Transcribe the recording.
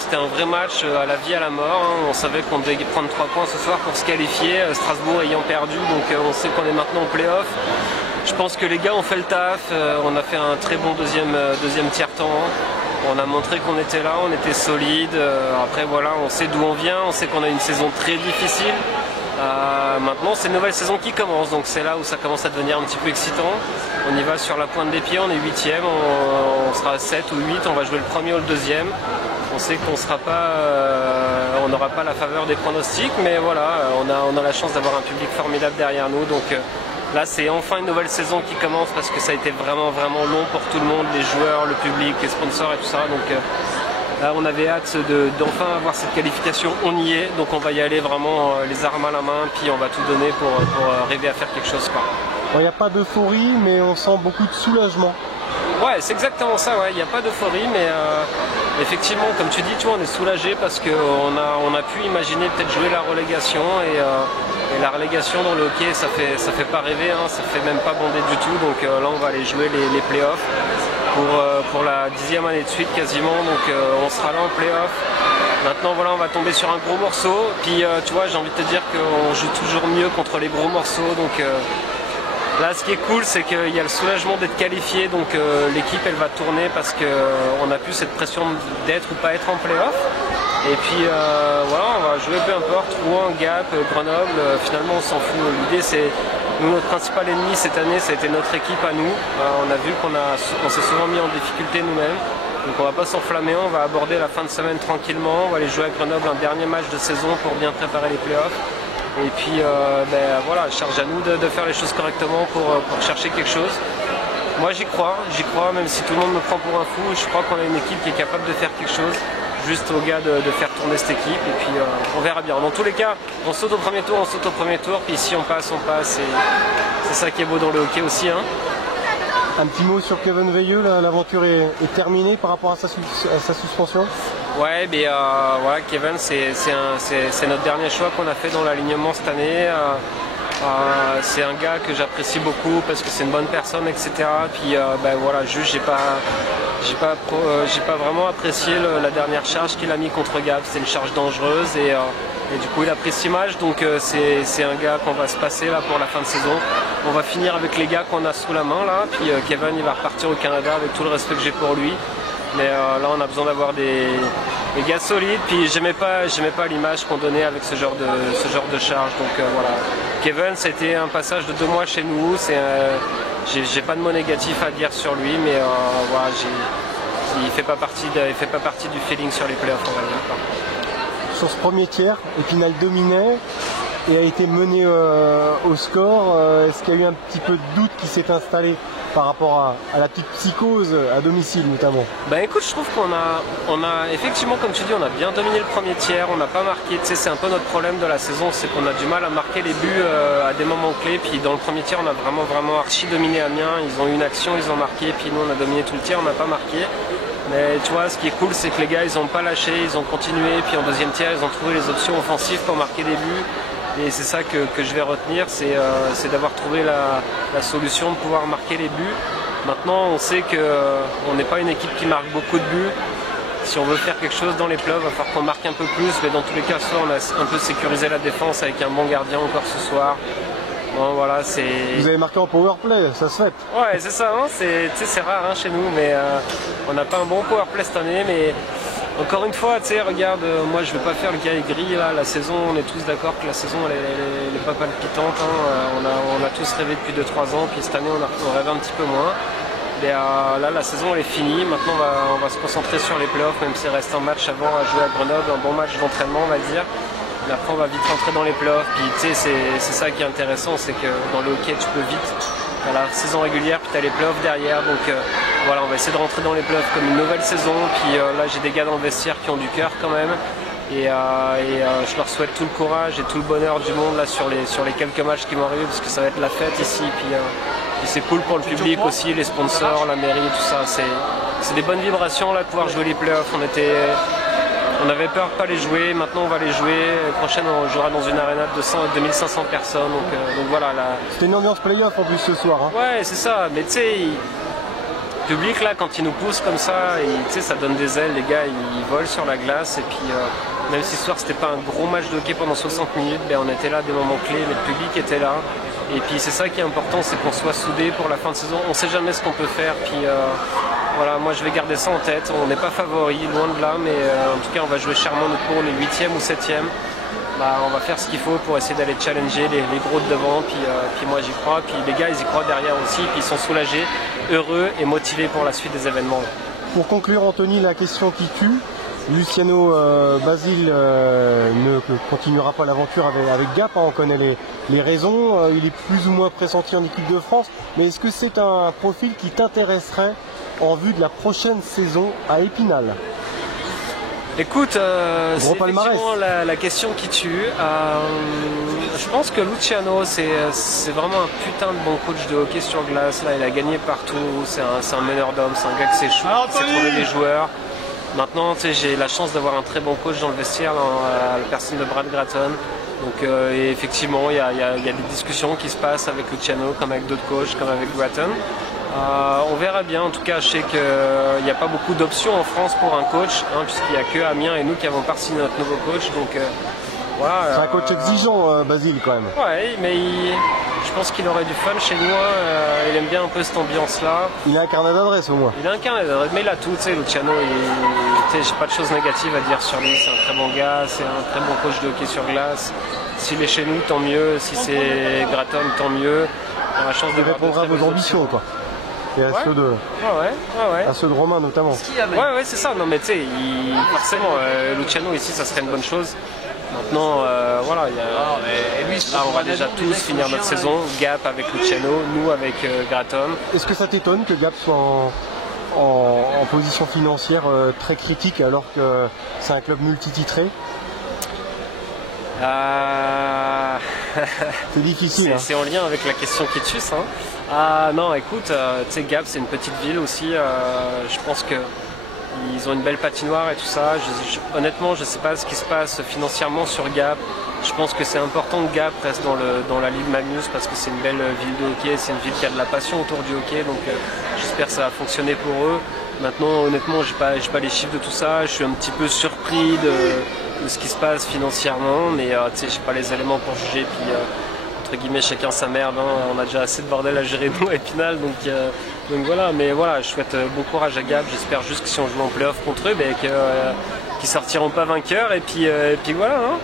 C'était un vrai match à la vie à la mort, hein. On savait qu'on devait prendre 3 points ce soir pour se qualifier, Strasbourg ayant perdu, donc on sait qu'on est maintenant en play-off. Je pense que les gars ont fait le taf, on a fait un très bon deuxième tiers-temps. On a montré qu'on était là, on était solide. Après voilà, on sait d'où on vient, on sait qu'on a une saison très difficile. Maintenant c'est une nouvelle saison qui commence, donc c'est là où ça commence à devenir un petit peu excitant. On y va sur la pointe des pieds, on est 8e, on sera à 7 ou 8, on va jouer le premier ou le deuxième. On sait qu'on on n'aura pas la faveur des pronostics, mais voilà, on a la chance d'avoir un public formidable derrière nous. Donc là, c'est enfin une nouvelle saison qui commence parce que ça a été vraiment long pour tout le monde, les joueurs, le public, les sponsors et tout ça. Donc là, on avait hâte d'enfin avoir cette qualification. On y est, donc on va y aller vraiment les armes à la main, puis on va tout donner pour arriver à faire quelque chose. Il n'y a pas d'euphorie, mais on sent beaucoup de soulagement. Ouais, c'est exactement ça, ouais. Il n'y a pas d'euphorie, mais effectivement, comme tu dis, tu vois, on est soulagé parce qu'on a pu imaginer peut-être jouer la relégation et la relégation dans le hockey, ça fait pas rêver, hein, ça fait même pas bander du tout. Donc là, on va aller jouer les playoffs pour la 10e année de suite quasiment. Donc on sera là en playoff. Maintenant, voilà, on va tomber sur un gros morceau. Puis tu vois, j'ai envie de te dire qu'on joue toujours mieux contre les gros morceaux. Donc là, ce qui est cool, c'est qu'il y a le soulagement d'être qualifié, donc l'équipe, elle va tourner parce qu'on n'a plus cette pression d'être ou pas être en play-off. Et puis voilà, on va jouer peu importe, Rouen, Gap, Grenoble, finalement on s'en fout. L'idée, c'est, nous, notre principal ennemi cette année, ça a été notre équipe à nous. On a vu qu'on s'est souvent mis en difficulté nous-mêmes. Donc on va pas s'enflammer, on va aborder la fin de semaine tranquillement. On va aller jouer à Grenoble un dernier match de saison pour bien préparer les play-offs. Et puis voilà, charge à nous de faire les choses correctement pour chercher quelque chose. Moi j'y crois, même si tout le monde me prend pour un fou. Je crois qu'on a une équipe qui est capable de faire quelque chose. Juste aux gars de faire tourner cette équipe et puis on verra bien. Dans tous les cas, on saute au premier tour, puis si on passe, c'est ça qui est beau dans le hockey aussi, hein. Un petit mot sur Kevin Veilleux, l'aventure est terminée par rapport à sa suspension. Ouais, mais voilà, Kevin, c'est notre dernier choix qu'on a fait dans l'alignement cette année. C'est un gars que j'apprécie beaucoup parce que c'est une bonne personne, etc. Puis voilà, juste j'ai pas vraiment apprécié la dernière charge qu'il a mis contre Gap. C'est une charge dangereuse et du coup il a pris 6 matchs, donc c'est un gars qu'on va se passer là pour la fin de saison. On va finir avec les gars qu'on a sous la main là, puis Kevin il va repartir au Canada avec tout le respect que j'ai pour lui. Mais là on a besoin d'avoir des gars solides, puis j'aimais pas l'image qu'on donnait avec ce genre de charge. Donc voilà. Kevin, c'était un passage de 2 mois chez nous, j'ai pas de mot négatif à dire sur lui, mais voilà, il fait pas partie du feeling sur les playoffs, on va dire. Sur ce premier tiers, Épinal dominait et a été mené au score. Est-ce qu'il y a eu un petit peu de doute qui s'est installé par rapport à la petite psychose à domicile notamment? Bah écoute, je trouve qu'on a effectivement, comme tu dis, on a bien dominé le premier tiers, on n'a pas marqué, tu sais, c'est un peu notre problème de la saison, c'est qu'on a du mal à marquer les buts à des moments clés, puis dans le premier tiers, on a vraiment archi dominé Amiens, ils ont eu une action, ils ont marqué, puis nous on a dominé tout le tiers, on n'a pas marqué. Mais tu vois, ce qui est cool, c'est que les gars, ils n'ont pas lâché, ils ont continué, puis en deuxième tiers, ils ont trouvé les options offensives pour marquer des buts. Et c'est ça que je vais retenir, c'est d'avoir trouvé la solution de pouvoir marquer les buts. Maintenant, on sait qu'on n'est pas une équipe qui marque beaucoup de buts. Si on veut faire quelque chose dans les playoffs, il va falloir qu'on marque un peu plus. Mais dans tous les cas, soit on a un peu sécurisé la défense avec un bon gardien encore ce soir. Bon, voilà, vous avez marqué en powerplay, ça se fait. Ouais, c'est ça, hein, c'est rare hein, chez nous, mais on n'a pas un bon powerplay cette année. Mais encore une fois, tu sais, regarde, moi je vais pas faire le gars aigri là, la saison, on est tous d'accord que la saison elle est pas palpitante, hein, on a tous rêvé depuis 2-3 ans, puis cette année on rêve un petit peu moins. Et là la saison elle est finie, maintenant on va se concentrer sur les playoffs, même s'il reste un match avant à jouer à Grenoble, un bon match d'entraînement on va dire. Mais après on va vite rentrer dans les playoffs, puis tu sais c'est ça qui est intéressant, c'est que dans le hockey tu peux vite, t'as la saison régulière puis t'as les playoffs derrière, donc voilà, on va essayer de rentrer dans les playoffs comme une nouvelle saison, puis là j'ai des gars dans le vestiaire qui ont du cœur quand même, Je leur souhaite tout le courage et tout le bonheur du monde là sur les quelques matchs qui vont arriver, parce que ça va être la fête ici. Puis c'est cool pour le public aussi, les sponsors, la mairie, tout ça. C'est des bonnes vibrations là de pouvoir jouer les playoffs. On avait peur de pas les jouer, maintenant on va les jouer. La prochaine on jouera dans une arena de 2500 personnes. Donc voilà. C'était une ambiance playoff en plus ce soir. Hein. Ouais, c'est ça. Mais tu sais, le public là, quand il nous pousse comme ça, ça donne des ailes. Les gars, ils volent sur la glace. Et puis même si ce soir c'était pas un gros match de hockey pendant 60 minutes, on était là à des moments clés. Le public était là. Et puis c'est ça qui est important, c'est qu'on soit soudés pour la fin de saison. On sait jamais ce qu'on peut faire. Puis voilà, moi je vais garder ça en tête. On n'est pas favori, loin de là, mais en tout cas on va jouer chèrement notre cours, les 8e ou 7e. On va faire ce qu'il faut pour essayer d'aller challenger les gros de devant. Puis moi j'y crois. Puis les gars ils y croient derrière aussi. Puis ils sont soulagés, heureux et motivés pour la suite des événements. Pour conclure, Anthony, la question qui tue. Luciano Basile ne continuera pas l'aventure avec Gap, hein, on connaît les raisons, il est plus ou moins pressenti en équipe de France, mais est-ce que c'est un profil qui t'intéresserait en vue de la prochaine saison à Épinal? Écoute, c'est effectivement la question qui tue. Je pense que Luciano, c'est vraiment un putain de bon coach de hockey sur glace. Là, il a gagné partout, c'est un meneur d'hommes, c'est un gars qui sait trouver des joueurs. Maintenant, j'ai la chance d'avoir un très bon coach dans le vestiaire, la personne de Brad Gratton. Donc, et effectivement, il y a des discussions qui se passent avec Luciano, comme avec d'autres coachs, comme avec Gratton. On verra bien. En tout cas, je sais qu'il n'y a pas beaucoup d'options en France pour un coach, hein, puisqu'il n'y a que Amiens et nous qui avons pas signé notre nouveau coach. Donc, voilà. C'est un coach exigeant, Basile, quand même. Ouais, mais je pense qu'il aurait du fun chez nous. Il aime bien un peu cette ambiance-là. Il a un carnet d'adresse au moins. Il a un carnet d'adresse, mais il a tout. Luciano, j'ai pas de choses négatives à dire sur lui. C'est un très bon gars, c'est un très bon coach de hockey sur glace. S'il est chez nous, tant mieux. Si c'est Gratton, tant mieux. On a la chance de répondre à vos ambitions, quoi. Et à ceux de, à ceux de Romain notamment. Ouais, c'est ça. Non, mais tu sais, forcément, Luciano ici, ça serait une bonne chose. Maintenant, voilà, là, on va déjà tous finir notre saison. Gap avec Luciano, nous avec Gratton. Est-ce que ça t'étonne que Gap soit en position financière très critique alors que c'est un club multititré? C'est difficile. C'est en lien avec la question qui tue, ça. Ah non, écoute, tu sais, Gap, c'est une petite ville aussi. Je pense que ils ont une belle patinoire et tout ça. Honnêtement, je ne sais pas ce qui se passe financièrement sur Gap. Je pense que c'est important que Gap reste dans la Ligue Magnus parce que c'est une belle ville de hockey. C'est une ville qui a de la passion autour du hockey. Donc j'espère que ça va fonctionner pour eux. Maintenant, honnêtement, j'ai pas les chiffres de tout ça. Je suis un petit peu surpris de ce qui se passe financièrement. Mais tu sais, j'ai pas les éléments pour juger. Puis entre guillemets, chacun sa merde. Hein. On a déjà assez de bordel à gérer nous à Épinal. Donc voilà, mais voilà, je souhaite bon courage à Gap. J'espère juste que si on joue en play-off contre eux, qu'ils sortiront pas vainqueurs. Et puis voilà. Hein.